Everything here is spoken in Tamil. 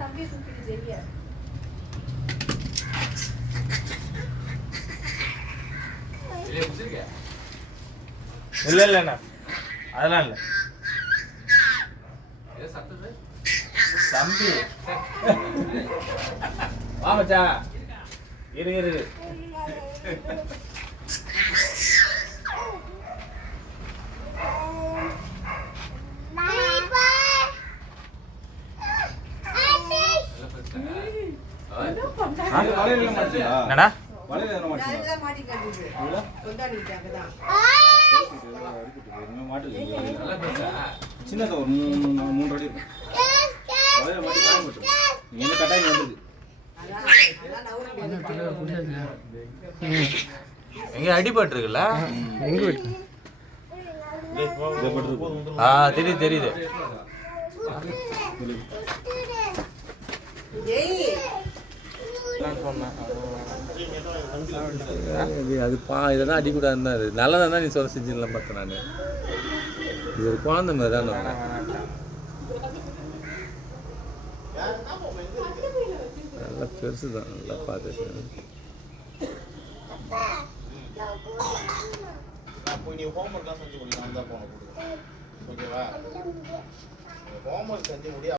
தம்பியை தூக்கிட்டு ஜெய்ய இல்ல இல்லண்ணா அதெல்லாம் இல்ல தம்பி வா மச்சான் இரு என்னடா சின்னதா ஒரு 3 அடி இருக்கும் என்ன கட்டாயம் வந்துருக்கு எங்க அடிபட்டு இருக்குல்ல தெரியுது அது இதெல்லாம் அடிக்கூடாதுன்னு தான் இது நல்லதாக தான் நீ சொல்ல செஞ்சிடலாம் பார்த்தேன் நான் இது ஒரு குழந்தை மாதிரி தான் நல்லா பெருசு தான் நல்லா பார்த்து நீ ஹோம்ஒர்க்லாம் செஞ்சு கொடுக்கலாம் தான் போன ஓகேவா ஹோம்ஒர்க் செஞ்சு முடியாது